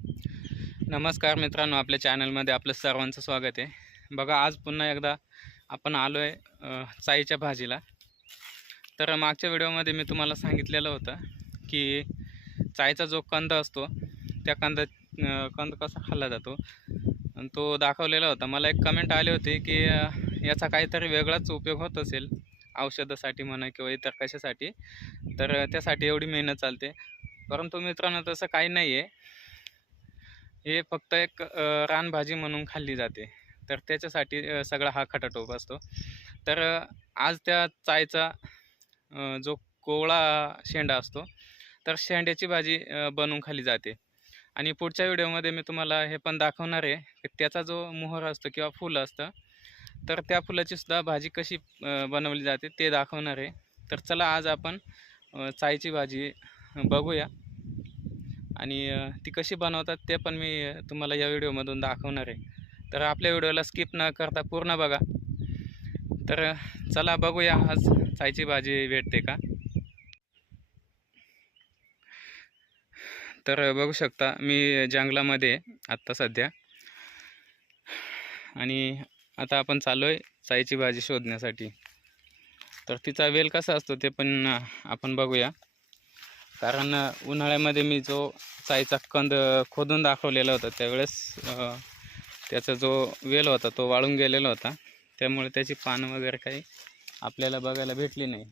नमस्कार मित्रांनो आपल्या चॅनलमध्ये आपलं सर्वांचं स्वागत आहे. बघा आज पुन्हा एकदा आपण आलो आहे चाईच्या भाजीला. तर मागच्या व्हिडिओमध्ये मी तुम्हाला सांगितलेलं होतं की चायचा जो कंद असतो त्या कंद कंद कसा खाल्ला जातो? आणि तो दाखवलेला होता. मला एक कमेंट आले होते की याचा काहीतरी वेगळाच उपयोग होत असेल औषधासाठी म्हणा किंवा इतर कशासाठी. तर त्यासाठी एवढी मेहनत चालते. परंतु मित्रांनो तसं काही नाही आहे हे फक्त एक रानभाजी म्हणून खाल्ली जाते. तर त्याच्यासाठी सगळा हा खटाटोप असतो. तर आज त्या चायचा जो कोवळा शेंडा असतो तर शेंड्याची भाजी बनवून खाल्ली जाते. आणि पुढच्या व्हिडिओमध्ये मी तुम्हाला हे पण दाखवणार आहे की त्याचा जो मोहर असतो किंवा फुल असतं तर त्या फुलाची सुद्धा भाजी कशी बनवली जाते ते दाखवणार आहे. तर चला आज आपण चायची भाजी बघूया. आणि ती कशी बनवतात ते पण मी तुम्हाला या व्हिडिओमधून दाखवणार आहे. तर आपल्या व्हिडिओला स्किप न करता पूर्ण बघा. तर चला बघूया आज चायची भाजी भेटते का? तर बघू शकता मी जंगलामध्ये आहे आत्ता सध्या. आणि आता आपण चाललो आहे चायची भाजी शोधण्यासाठी. तर तिचा वेल कसा असतो ते पण आपण बघूया. कारण उन्हाळ्यामध्ये मी जो चायचा कंद खोदून दाखवलेला होता त्यावेळेस त्याचा जो वेल होता तो वाळून गेलेला होता. त्यामुळे त्याची पानं वगैरे काही आपल्याला बघायला भेटली नाही.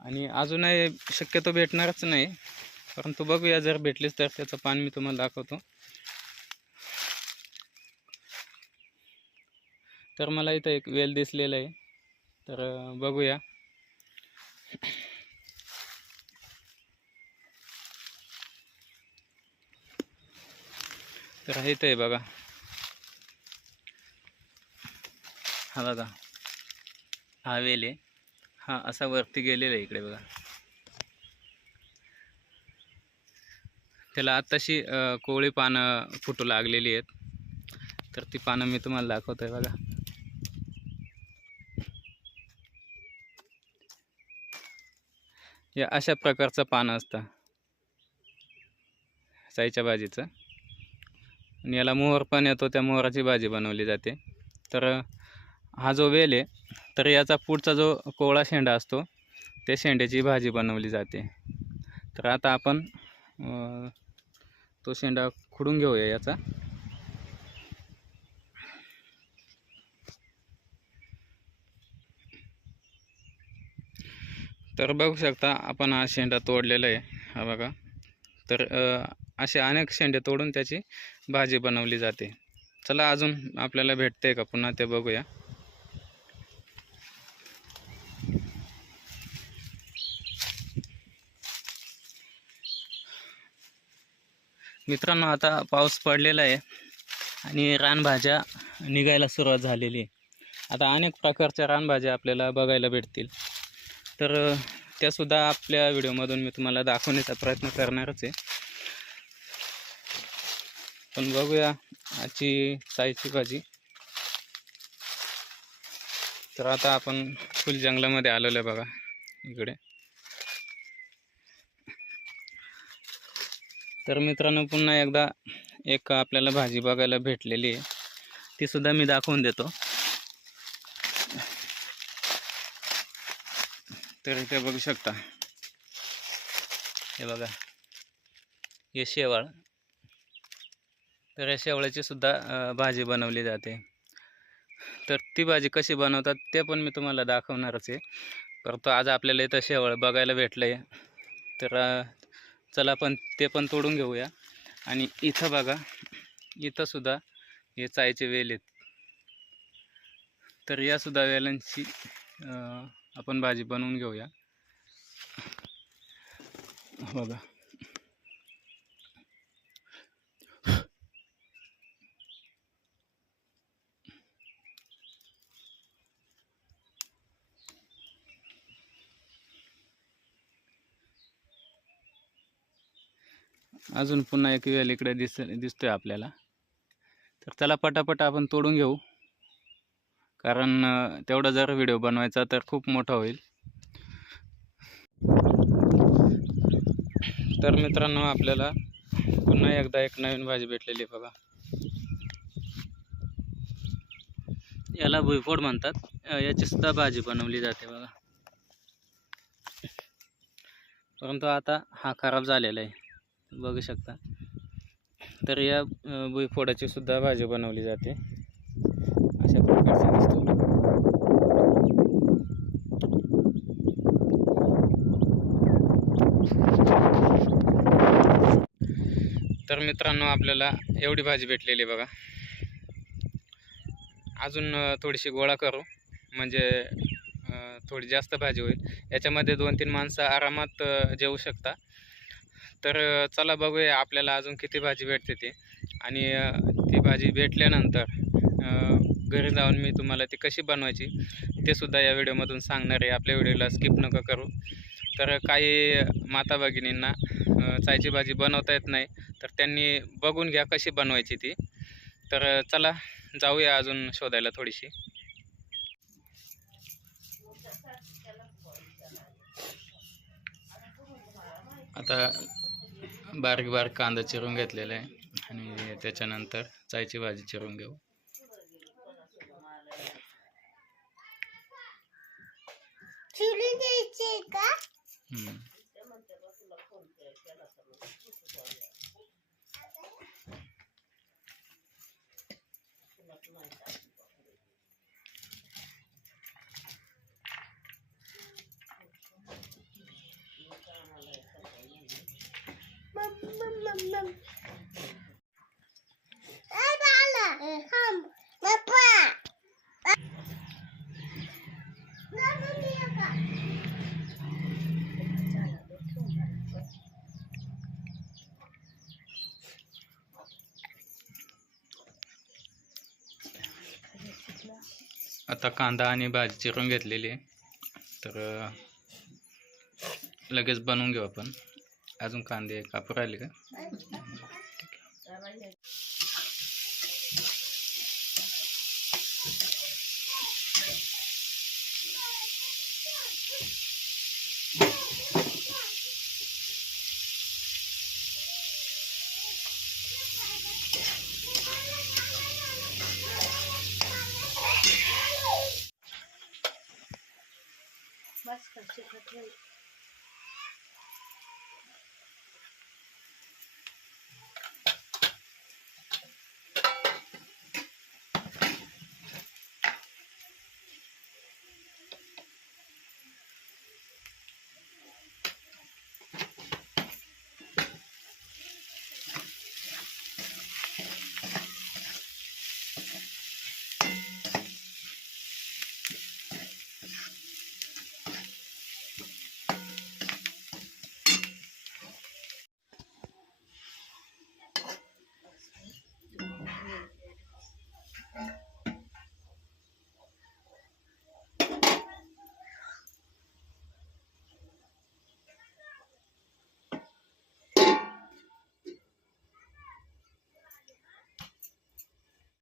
आणि अजूनही शक्यतो भेटणारच नाही. परंतु बघूया जर भेटलीच तर त्याचं पान मी तुम्हाला दाखवतो. तर मला इथं एक वेल दिसलेला आहे. तर बघूया. तर हे आहे बघा. हा बघा. हा वेल आहे. हा असा वरती गेलेला आहे इकडे बघा. त्याला आत्ताशी कोवळी पानं फुटू लागलेली आहेत. तर ती पानं मी तुम्हाला दाखवतोय बघा. या अशा प्रकारचं पानं असतं. साईच्या भाजीचं आणि याला मोहर पण येतो त्या मोहराची भाजी बनवली जाते. तर हा जो वेल आहे तर याचा पुढचा जो कोवळा शेंडा असतो त्या शेंड्याची भाजी बनवली जाते. तर आता आपण तो शेंडा खुडून घेऊया याचा. तर बघू शकता आपण हा शेंडा तोडलेला आहे. हा बघा. तर असे अनेक शेंडे तोडून त्याची भाजी बनवली जाते. चला अजून आपल्याला भेटते का? पुन्हा ते बघूया. मित्रांनो आता पाऊस पडलेला आहे आणि रानभाज्या निघायला सुरुवात झालेली आहे. आता अनेक प्रकारच्या रानभाज्या आपल्याला बघायला भेटतील. तर त्यासुद्धा आपल्या व्हिडिओमधून मी तुम्हाला दाखवण्याचा प्रयत्न करणारच आहे. पण बघूया आजची चायची भाजी. तर आता आपण फुल जंगलामध्ये आलेलो आहे बघा इकडे. तर मित्रांनो पुन्हा एकदा एक आपल्याला भाजी बघायला भेटलेली आहे. तीसुद्धा मी दाखवून देतो. तर इथे बघू शकता. हे बघा. हे शेवाळ. तर या शेवळ्याची सुद्धा भाजी बनवली जाते. तर ती भाजी कशी बनवतात ते पण मी तुम्हाला दाखवणारच आहे. परंतु आज आपल्याला इथं शेवळ बघायला भेटलं आहे तर चला पण ते पण तोडून घेऊया. आणि इथं बघा इथंसुद्धा हे चायचे वेल आहेत. तर यासुद्धा वेलांची आपण भाजी बनवून घेऊया. बघा. अजून पुन्हा एक वेळ इकडे दिस दिसतोय आपल्याला. तर त्याला पटापट आपण तोडून घेऊ. कारण तेवढा जर व्हिडिओ बनवायचा तर खूप मोठा होईल. तर मित्रांनो आपल्याला पुन्हा एकदा एक नवीन भाजी भेटलेली आहे बघा. याला भुईफोड म्हणतात. याची सुद्धा भाजी बनवली जाते बघा. परंतु आता हा खराब झालेला आहे. बघू शकता. तर या भुईफोडाची सुद्धा भाजी बनवली जाते. अशा दिसतो तर मित्रांनो आपल्याला एवढी भाजी भेटलेली आहे बघा. अजून थोडीशी गोळा करू. म्हणजे थोडी जास्त भाजी होईल. याच्यामध्ये दोन तीन माणसं आरामात जेवू शकता. तर चला बघूया आपल्याला अजून किती भाजी भेटते ती. आणि ती भाजी भेटल्यानंतर घरी जाऊन मी तुम्हाला ती कशी बनवायची ते सुद्धा या व्हिडिओमधून सांगणार आहे. आपल्या व्हिडिओला स्किप नका करू. तर काही माता भगिनींना चायची भाजी बनवता येत नाही तर त्यांनी बघून घ्या कशी बनवायची ती. तर चला जाऊया अजून शोधायला थोडीशी. आता बारीक बारीक कांदा चिरून घेतलेला आहे. आणि त्याच्यानंतर चायची भाजी चिरून घेऊ. 嗯。妈妈妈妈 आता कांदा आणि भाजी चिरून घेतलेली आहे. तर लगेच बनवून घेऊ आपण. अजून कांदे कापूर आले का? बस कर चिकट होईल